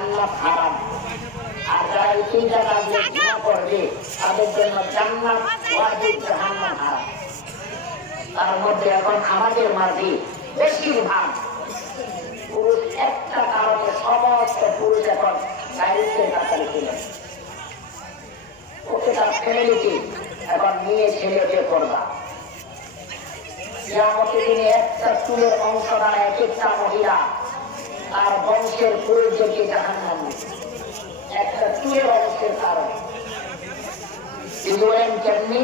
জান্নাত হারাম, আর যারা এই তিনটা কাজ জিনা করবে তাদের জন্য জান্নাত ওয়াজিব, জাহান্নাম হারাম। তার মধ্যে এখন আমাদের মাঝে বেশিরভাগ পুরুষ একটা কারণে সমস্ত পুরুষ এখন দায়িত্বের কাতারে ছিলেন। ওকে তার ফ্যামিলিকে এখন নিয়ে ছেলেকে করবা। কিয়ামতের দিনে একটা চুলের অংশ দ্বারা এক একটা মহিলা তার বংশের পরিচয়কে জাহান্নামে, একটা চুলের অংশের কারণে। বলেন কেমনি?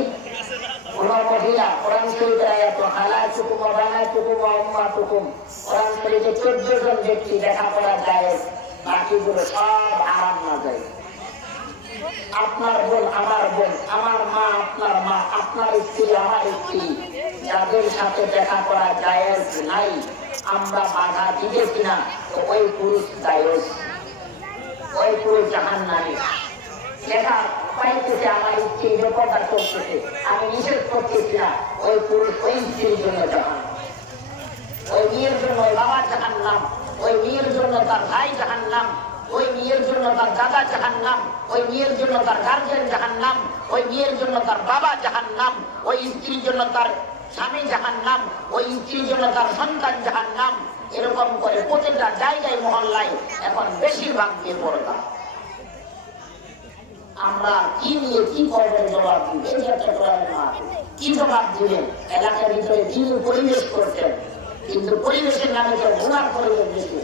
কোন মহিলা কোরআন শরীফের আয়াত হালাকুকুম ওয়া বানাতুকুম ওয়া উম্মাতুকুম, কোরআন শরীফে 14 জন ব্যক্তি দেখা করা যায়, বাকিগুলো সব হারাম না যায়। আপনার বোন আমার বোন, আমার মা আপনার মা, আপনার স্ত্রী আমার স্ত্রী, যাদের সাথে দেখা করা জায়েজ নাই, আমরা বাধা দিতেছি না, তো ওই পুরুষ জায়েজ, ওই পুরুষ জাহান্নামী। দেখা পাইতেছে আমার স্ত্রী বেপরদা করতেছে, আমি নিষেধ করতেছি না, ওই পুরুষ ওই স্ত্রীর জন্য জাহান্নাম, ওই মেয়ের জন্য ওই বাবার জাহান্নাম, ওই মেয়ের জন্য তার ভাই জাহান্নাম, ওই মেয়ের জন্য তার দাদা জাহান্নাম, ওই মেয়ের জন্য তার গার্জিয়ান জাহান্নাম, ওই মেয়ের জন্য তার বাবা জাহান্নাম, ওই স্ত্রীর জন্য তার স্বামী জাহান্নাম, ওই স্ত্রীর জন্য তার সন্তান জাহান্নাম। এরকম করে প্রত্যেকটা জায়গায় মহল্লায় এখন বেশিরভাগ বেপরদা। আমরা কি নিয়ে কি করবেন জবাব দিব? এই যে একটা কোরআনের মাঠ, কি জবাব দিবেন? এলাকার ভিতরে তিনি পরিবেশ করছেন, কিন্তু পরিবেশের নামে তো গুনার পরিবেশ বেশি।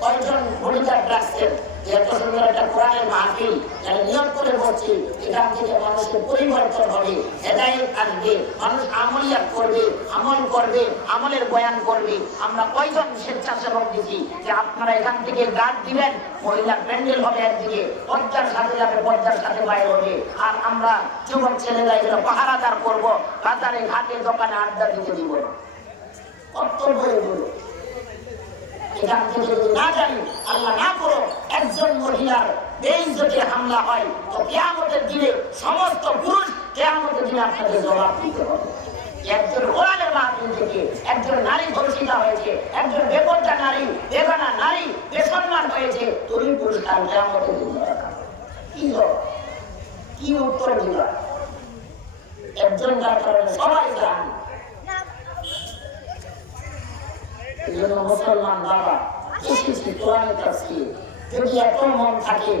কয়েকজন ভূমিকার রাখছেন যে এত সুন্দর একটা কোরআনের মাহফিল, যারা নিয়োগ করে বলছি এখান থেকে মানুষের পরিবর্তন হবে, হেদায়েত আসবে, মানুষ আমলিয়াত করবে, আমল করবে, আমলের বয়ান করবে। আমরা কয়জন স্বেচ্ছাসেবক দিচ্ছি যে আপনারা এখান থেকে গার্ড দিবেন, মহিলার প্যান্ডেল হবে একদিকে, পর্দার সাথে যাবে, পর্দার সাথে বাইরে হবে, আর আমরা যুবক ছেলেরা এগুলো পাহারাদার করবো, বাজারে ঘাটে দোকানে আড্ডা দিতে দিব না। কত বলে বলে এখান থেকে যদি না জানি, আল্লাহ না করো, একজন মহিলার বেইজ্জতি হামলা হয়, তো কিয়ামতের দিনে সমস্ত পুরুষ কিয়ামতের দিনে আপনাদের জবাব দিতে হবে। একজন কোরআনের মাহফিল থেকে একজন নারী ধর্ষিতা হয়েছে, একজন বেপরদা নারী, বেগানা নারী বেসম্মান হয়েছে, তুমি পুরস্কার কিয়ামতের দিনে কি উত্তর দিবা? একজন যার কারণে সবাই জান। এই জন্য মুসলমান বাবা কোরআনের তাফসীর যদি এত মন থাকে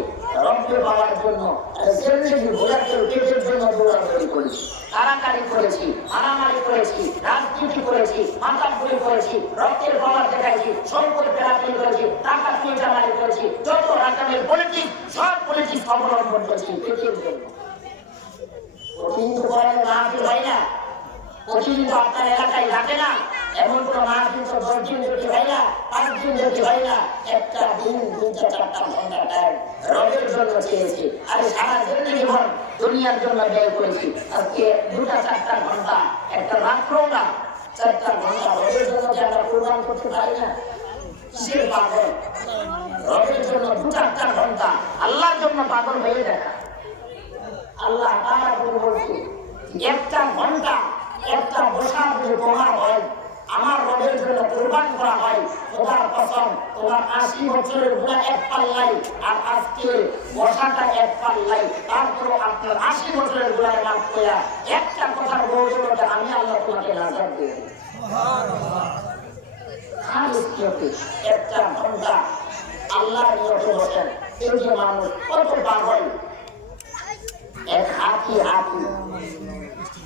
রব্বে পাওয়ার জন্য, জিন্দেগি ঘোরাতে পেটের জন্য দৌড়াদৌড়ি করেছি, কারাকারি করেছি, মারামারি করেছি, রাজনীতি করেছি, মাতাবুরি করেছি, রক্তের পাওয়ার দেখাইছি, সম্পদ পেরাপেরি করেছি, টাকা চুরিচামারি করেছি, যত রাজনের পলিটিক্স সব পলিটিক্স অবলম্বন করেছি পেটের জন্য। ও কিন্তু কোরআনের মাহফিল হয় না, প্রতিদিন তো আপনার এলাকায় থাকে না, এমন কোন মাহফিল তো 10 দিন যদি হয় না, 5 দিন যদি হয় না, একটা দিন 2-4 ঘন্টা টাইম রবের জন্য চেয়েছি। আরে সারা জীবন দুনিয়ার জন্য ব্যয় করেছি, আজকে 2-4 ঘন্টা, একটা রাত্র না 4 ঘন্টা রবের জন্য যে আমরা কোরবান করতে পারি না, কিসের পাগল? রবের জন্য 2-4 ঘন্টা আল্লাহর জন্য পাগল হয়ে দেখা। আল্লাহ তাআলা বলছে 1 ঘন্টা একটা বসা যদি তোমার হয়, আমার রবের জন্য কোরবান করা হয়, তোমার কসম তোমার 80 বছরের গুনাহ এক পাল্লাই, আর আজকে বসাটা এক পাল্লাই, তারপর আপনার 80 বছরের গুনাহ মাফ কইরা একটা কথার বদলে আমি আল্লাহ তোমাকে নাজাত দেব। সুবহানাল্লাহ। খালিস নিয়তে 1 ঘন্টা আল্লাহর নিয়তে বসেন। এই যে মানুষ কত পাগল, এক হাতি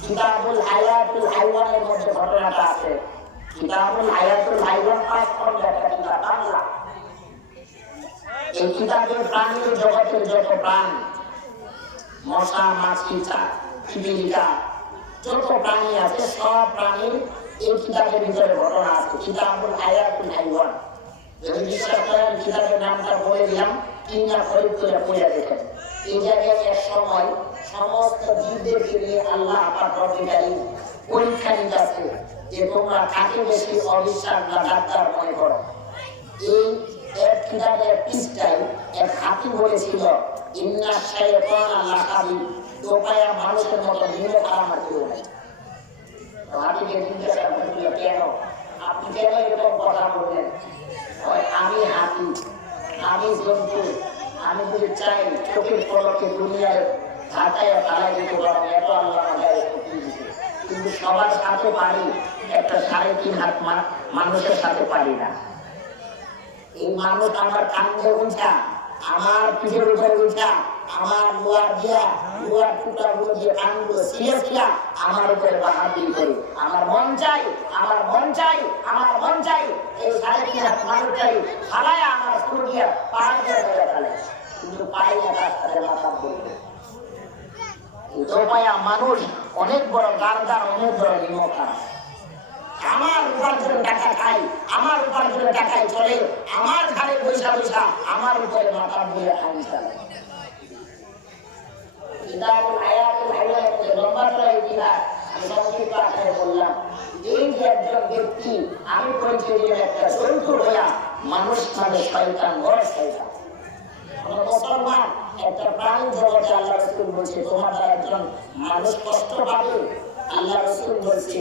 কিতাবুল হায়াতুল হাইওয়ানের মধ্যে ঘটনাটা আছে। কিতাবুল হায়াতুল হাইওয়ান 5 খন্ড একটা কিতাব বাংলা। এই কিতাবের প্রাণীর জগতের যত প্রাণ, মশা, মাছি, চিবিলিকা, যত প্রাণী আছে সব প্রাণীর এই কিতাবের ভিতরে ঘটনা আছে। কিতাবুল হায়াতুল হাইওয়ান। যদি বিশ্বাস করেন কিতাবের নামটা বলে দিলাম, কিনা খরিদ করে পড়ে দেখেন। এই জায়গায় এক সময় সমস্ত জীবদেরকে নিয়ে আল্লাহ পাক রব্বুল আলামিন পরীক্ষা নিতেছে যে তোমরা কাকে বেশি অবিশ্বাস বা ডাক্তার মনে করো। এই এক কিতাবের পৃষ্ঠায় এক হাতি বলেছিল, ইন্না শাইতানা লাকাবি, তোপায়া মানুষের মতো নিয়ে খারাপ কেউ নাই। হাতিকে জিজ্ঞাসা করেছিল, কেন আপনি কেন এরকম কথা বললেন? আমি হাতি, আমি জন্তু, আমি যদি চাই চোখের পলকে দুনিয়ার ঢাকায় তালাই দিতে পারবো, এত আল্লাহ আমাদের শক্তি দিতে। কিন্তু সবার সাথে পারি, একটা 3.5 হাত মানুষের সাথে পারি না। এই মানুষ আমার কান্দে উঠা, আমার পিঠের উপরে উঠা, আমার লোয়ার দিয়া লোয়ার টুকরাগুলো দিয়ে কানগুলো ছিঁড়ে ছিঁড়া আমার উপরে বাহাদুরি করে। আমার মন চাই, আমার মন চাই, আমার মন চাই এই 3.5 হাত মানুষটাই ফালায় আমার সুর দিয়ে পাহাড় দিয়ে মেরে ফেলে, কিন্তু পাই না তার সাথে মাথা বলবে। উপায়া মানুষ অনেক বড় গারদার, অনেক বড় নিমখা। আমার উপার্জনের টাকা খাই, আমার উপার্জনের টাকায় চলে, আমার ঘরে পয়সা পয়সা আমার উপরে মাথা দিয়ে আইন চালায়। আমি একটা জন্তু হইয়া মানুষ মানে শয়তান, বড় শয়তান। মুসলমান একটা প্রাণী জগতে আল্লাহ রাসূল বলছে তোমার দ্বারা একজন মানুষ কষ্ট পাবে। আল্লাহ রাসূল বলছে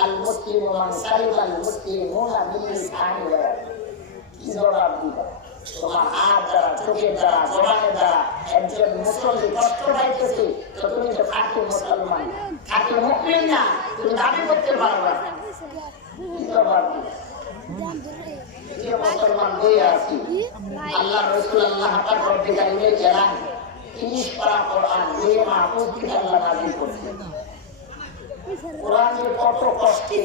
আল মুসলিমু মান সালিমাল মুসলিমুনা মিন লিসানিহি ওয়া ইয়াদিহি। কি জবাব দিবা? তোমার হাত দ্বারা, চোখের দ্বারা, জবানের দ্বারা একজন মুসলমান কষ্ট পাইতেছে, তো তুমি তো খাঁটি মুসলমান, খাঁটি মুমিন না, তুমি দাবি করতে পারো না। কি জবাব দিবা? যে মুসলমান হয়ে আছি, আল্লাহ রাসূল আল্লাহ পাক রব্বুল আলামিনের জানান 30 পারা কোরআন দুই মাহফুজ থেকে আল্লাহ নাযিল করেছেন। কোরআনের কত কষ্টে,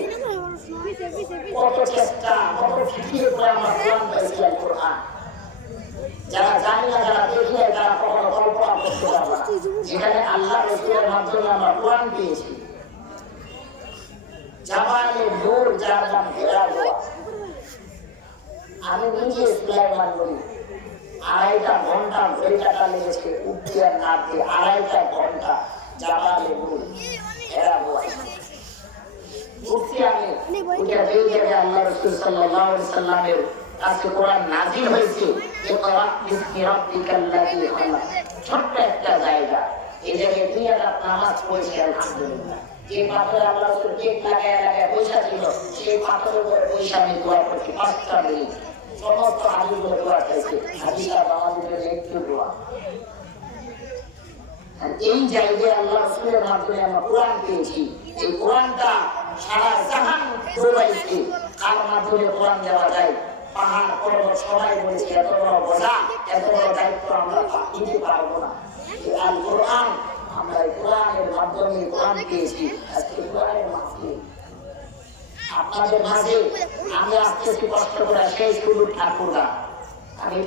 কত চেষ্টা, কত ফিকিরে করে আমরা কোরআন পাইছি। কোরআন যারা জানি না, যারা দেখি না, যারা কখনো কল্পনা করতে পারবে না, যেখানে আল্লাহ রাসূলের মাধ্যমে আমরা কোরআন পেয়েছি। জাবালে নূর, যার নাম হেরা গোয়া। আমি নিজে সুলাইমান বলি 2.5 ঘন্টা ঘড়িটা লেগেছে উঠতে আর নামতে, 2.5 ঘন্টা জাবালে নূর হেরা গোয়া উঠতে। আমি উঠে যেই জায়গায় আল্লাহ রাসূল সাল্লাল্লাহু আলাইহি সাল্লামের কাছে কোরআন নাযিল হয়েছে, ইকরা বিসমি রাব্বিকাল্লাযী খালাক, ছোট্ট একটা জায়গা। এই জায়গায় 2 রাকাত নামাজ পড়েছি আলহামদুলিল্লাহ। যে পাথরে আল্লাহ রাসূল চেক লাগায় লাগায় পয়সা ছিল, সেই পাথরের উপরে পয়সা আমি দোয়া করছি 5টা মিনিট। সমস্ত হাজিগুলো দোয়া চাইছে, হাজিরা বাঙালিদের একটু দোয়া। আর এই জায়গায় আল্লাহ রাসূলের মাধ্যমে আমরা কোরআন পেয়েছি। এই কোরআনটা সারা জাহান দৌড়াইছে, কার মাধ্যমে কোরআন দেওয়া যায়। পাহাড় পর্বত সবাই বলেছে এত বড় বোঝা, এত বড় দায়িত্ব আমরা নিতে পারবো না। আল কোরআন, আমরা কোরআনের মাধ্যমে কোরআন পেয়েছি। আজকে কোরআনের মাধ্যমে আপনাদের মাঝে আমি আসতেছি কষ্ট করে সেই শুরু ঠাকুরগা। আমি